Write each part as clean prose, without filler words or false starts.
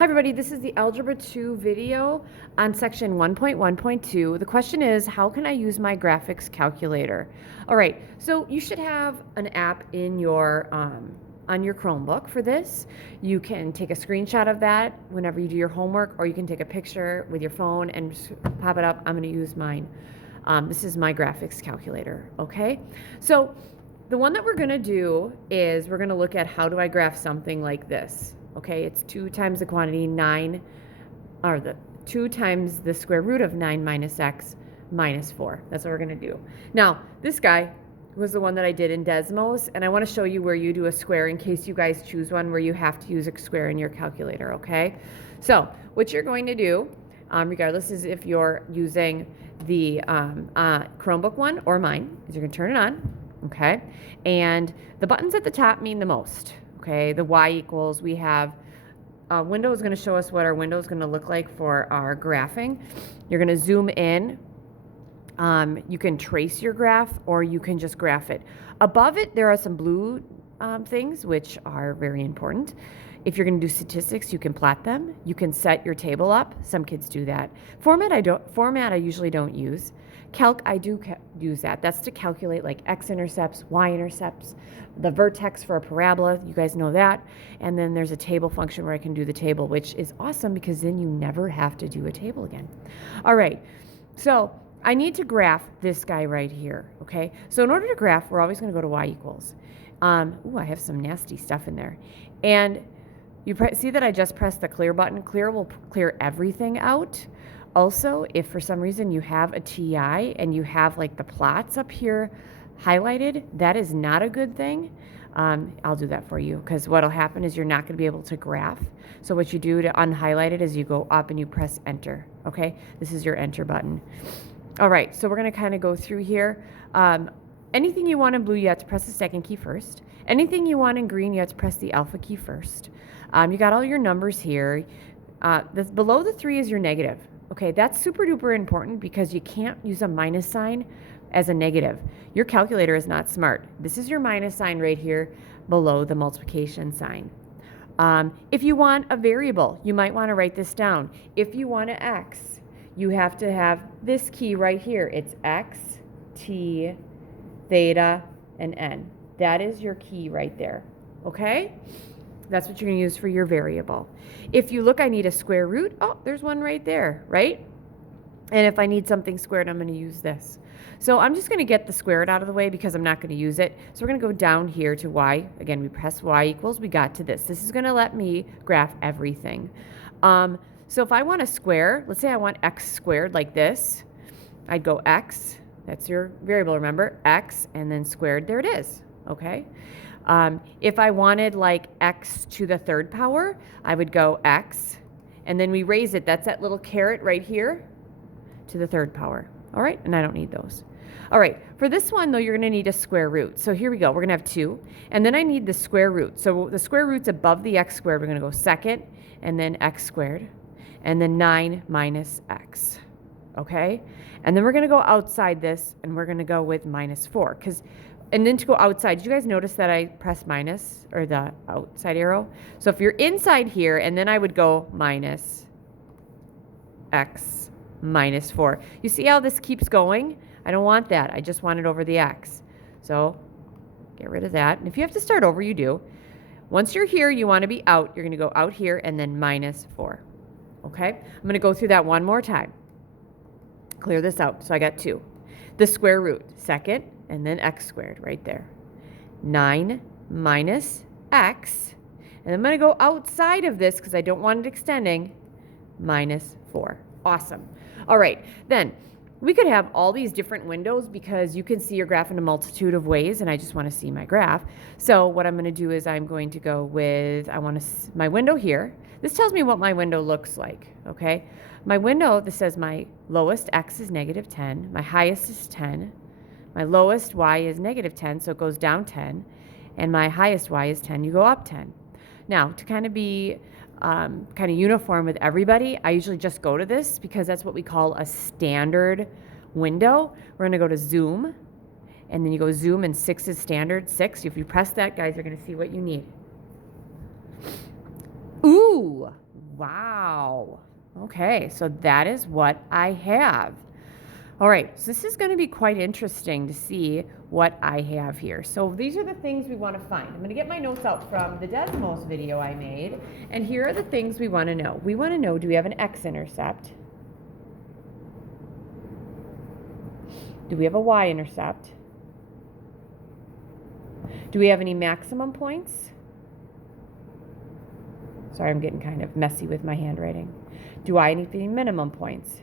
Hi everybody, this is the Algebra 2 video on section 1.1.2. The question is, how can I use my graphics calculator? All right, so you should have an app in your on your Chromebook for this. You can take a screenshot of that whenever you do your homework, or you can take a picture with your phone and just pop it up. I'm going to use mine. This is my graphics calculator, okay? So the one that we're going to do is we're going to look at how do I graph something like this. Okay, it's 2 times the quantity 9, or the 2 times the square root of 9 minus x minus 4. That's what we're going to do. Now, this guy was the one that I did in Desmos, and I want to show you where you do a square in case you guys choose one where you have to use a square in your calculator, okay? So, what you're going to do, regardless is if you're using the Chromebook one or mine, is you're going to turn it on, okay? And the buttons at the top mean the most. Okay, the y equals, we have window is going to show us what our window is going to look like for our graphing. You're going to zoom in. You can trace your graph or you can just graph it. Above it, there are some blue things which are very important. If you're going to do statistics, you can plot them. You can set your table up. Some kids do that. Format I usually don't use. Calc, I do use that. That's to calculate like x-intercepts, y-intercepts, the vertex for a parabola. You guys know that. And then there's a table function where I can do the table, which is awesome because then you never have to do a table again. All right. So I need to graph this guy right here. Okay. So in order to graph, we're always going to go to y equals. Ooh, I have some nasty stuff in there. And you see that I just pressed the clear button. Clear will clear everything out. Also, if for some reason you have a TI and you have like the plots up here highlighted, that is not a good thing. I'll do that for you because what'll happen is you're not going to be able to graph. So what you do to unhighlight it is you go up and you press enter. Okay, this is your enter button. All right, so we're going to kind of go through here. Anything you want in blue, you have to press the second key first. Anything you want in green, you have to press the alpha key first. You got all your numbers here. Below the 3 is your negative. Okay, that's super duper important because you can't use a minus sign as a negative. Your calculator is not smart. This is your minus sign right here below the multiplication sign. If you want a variable, you might want to write this down. If you want an x, you have to have this key right here. It's x, t, theta, and n. That is your key right there, okay? That's what you're going to use for your variable. If you look, I need a square root. Oh, there's one right there, right? And if I need something squared, I'm going to use this. So I'm just going to get the squared out of the way because I'm not going to use it. So we're going to go down here to y. Again, we press y equals. We got to this. This is going to let me graph everything. So if I want a square, let's say I want x squared like this. I'd go x. That's your variable, remember? X and then squared. There it is. Okay. If I wanted like x to the third power, I would go x, and then we raise it. That's that little caret right here to the third power. All right, and I don't need those. All right, for this one, though, you're going to need a square root. So here we go. We're going to have 2, and then I need the square root. So the square root's above the x squared. We're going to go second, and then x squared, and then 9 minus x. Okay? And then we're going to go outside this, and we're going to go with minus 4, and then to go outside, did you guys notice that I pressed minus, or the outside arrow? So if you're inside here, and then I would go minus x minus 4. You see how this keeps going? I don't want that. I just want it over the x. So get rid of that. And if you have to start over, you do. Once you're here, you want to be out. You're going to go out here and then minus 4. Okay? I'm going to go through that one more time. Clear this out. So I got 2. The square root, second, and then x squared right there. 9 minus x, and I'm going to go outside of this because I don't want it extending, minus 4. Awesome. All right, then we could have all these different windows because you can see your graph in a multitude of ways, and I just want to see my graph. So what I'm going to do is I'm going to go with, my window here. This tells me what my window looks like, okay? My window, this says my lowest x is negative 10, my highest is 10, my lowest y is negative 10, so it goes down 10, and my highest y is 10, you go up 10. Now, to kind of be kind of uniform with everybody, I usually just go to this because that's what we call a standard window. We're going to go to zoom, and then you go zoom, and 6 is standard. 6, if you press that, guys, you're going to see what you need. Ooh, Wow. Okay, so that is what I have. All right, so this is going to be quite interesting to see what I have here. So these are the things we want to find. I'm going to get my notes out from the Desmos video I made, and here are the things we want to know. We want to know, do we have an x-intercept? Do we have a y-intercept? Do we have any maximum points? Sorry, I'm getting kind of messy with my handwriting. Do I have any minimum points?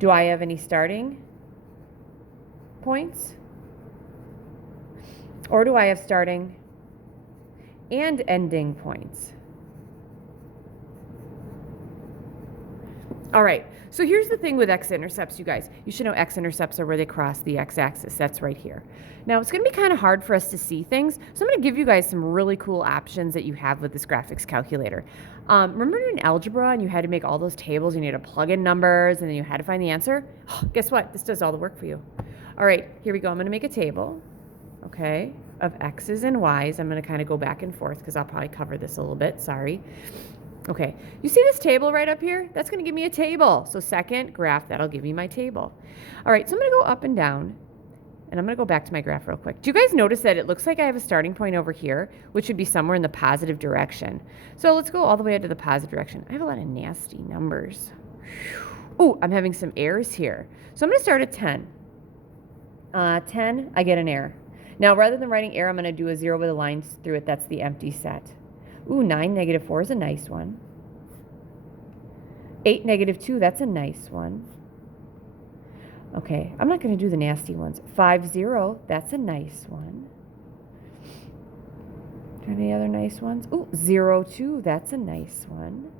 Do I have any starting points? Or do I have starting and ending points? All right, so here's the thing with x-intercepts, you guys. You should know x-intercepts are where they cross the x-axis. That's right here. Now, it's going to be kind of hard for us to see things, so I'm going to give you guys some really cool options that you have with this graphics calculator. Remember in algebra and you had to make all those tables, you had to plug in numbers, and then you had to find the answer? Oh, guess what? This does all the work for you. All right, here we go. I'm going to make a table, okay, of x's and y's. I'm going to kind of go back and forth because I'll probably cover this a little bit. Sorry. Okay, you see this table right up here? That's going to give me a table. So second graph, that'll give me my table. All right, so I'm going to go up and down, and I'm going to go back to my graph real quick. Do you guys notice that it looks like I have a starting point over here, which would be somewhere in the positive direction? So let's go all the way out to the positive direction. I have a lot of nasty numbers. Oh, I'm having some errors here. So I'm going to start at 10. 10, I get an error. Now, rather than writing error, I'm going to do a 0 with a line through it. That's the empty set. Ooh, 9, -4 is a nice one. 8, -2, that's a nice one. Okay, I'm not going to do the nasty ones. 5, 0, that's a nice one. Do I have any other nice ones? Ooh, 0, 2, that's a nice one.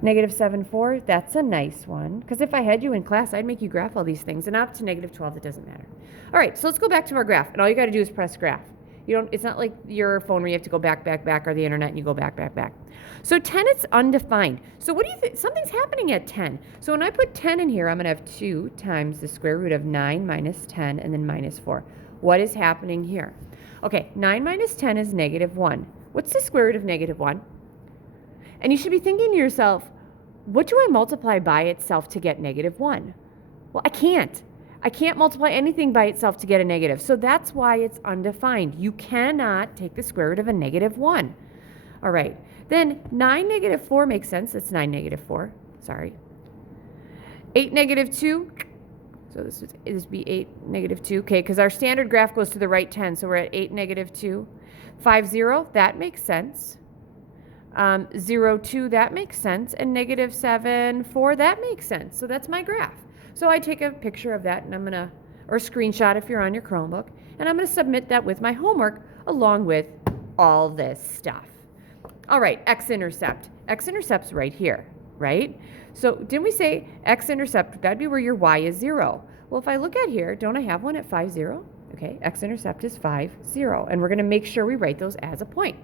-7, 4, that's a nice one. Because if I had you in class, I'd make you graph all these things. And up to -12, it doesn't matter. All right, so let's go back to our graph. And all you got to do is press graph. It's not like your phone where you have to go back, or the internet and you go back. So 10 is undefined. So what do you think? Something's happening at 10. So when I put 10 in here, I'm going to have 2 times the square root of 9 minus 10 and then minus 4. What is happening here? Okay, 9 minus 10 is -1. What's the square root of -1? And you should be thinking to yourself, what do I multiply by itself to get -1? Well, I can't. I can't multiply anything by itself to get a negative. So that's why it's undefined. You cannot take the square root of a -1. All right. Then 9 -4 makes sense. That's 9 -4. Sorry. 8 -2. So this would be 8 -2. Okay, because our standard graph goes to the right 10. So we're at 8 -2. 5, 0, that makes sense. 0, 2, that makes sense. And -7, 4, that makes sense. So that's my graph. So I take a picture of that, and I'm going to, or a screenshot if you're on your Chromebook, and I'm going to submit that with my homework along with all this stuff. All right, x-intercept. X-intercept's right here, right? So didn't we say x-intercept, that'd be where your y is 0. Well, if I look at here, don't I have one at 5, 0? Okay, x-intercept is 5, 0, and we're going to make sure we write those as a point.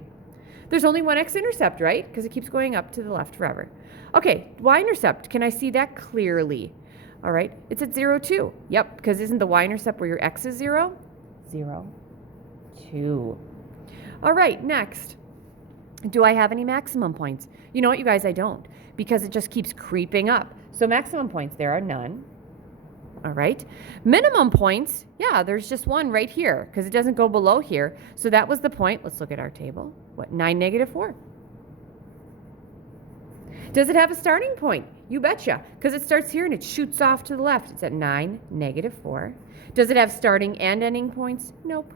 There's only one x-intercept, right? Because it keeps going up to the left forever. Okay, y-intercept, can I see that clearly? All right, it's at 0, 2. Yep, because isn't the y-intercept where your x is 0? 0, 2. All right, next. Do I have any maximum points? You know what, you guys, I don't, because it just keeps creeping up. So maximum points, there are none. All right. Minimum points, yeah, there's just one right here, because it doesn't go below here. So that was the point. Let's look at our table. What, 9, -4. Does it have a starting point? You betcha, because it starts here and it shoots off to the left. It's at 9, -4. Does it have starting and ending points? Nope.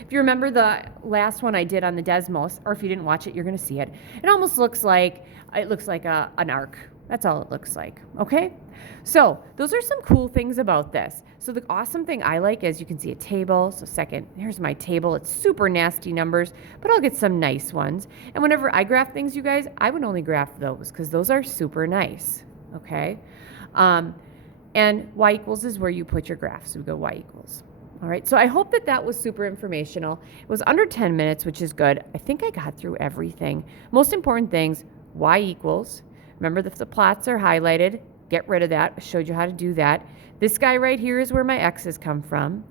If you remember the last one I did on the Desmos, or if you didn't watch it, you're going to see it. It almost looks like, an arc. That's all it looks like, okay? So those are some cool things about this. So the awesome thing I like is you can see a table. So second, here's my table. It's super nasty numbers, but I'll get some nice ones. And whenever I graph things, you guys, I would only graph those because those are super nice, okay? And y equals is where you put your graph. So we go y equals. All right, so I hope that that was super informational. It was under 10 minutes, which is good. I think I got through everything. Most important things, y equals. Remember, if the plots are highlighted, get rid of that. I showed you how to do that. This guy right here is where my x's come from.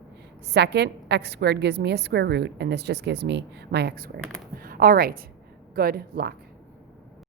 Second, x squared gives me a square root, and this just gives me my x squared. All right, good luck.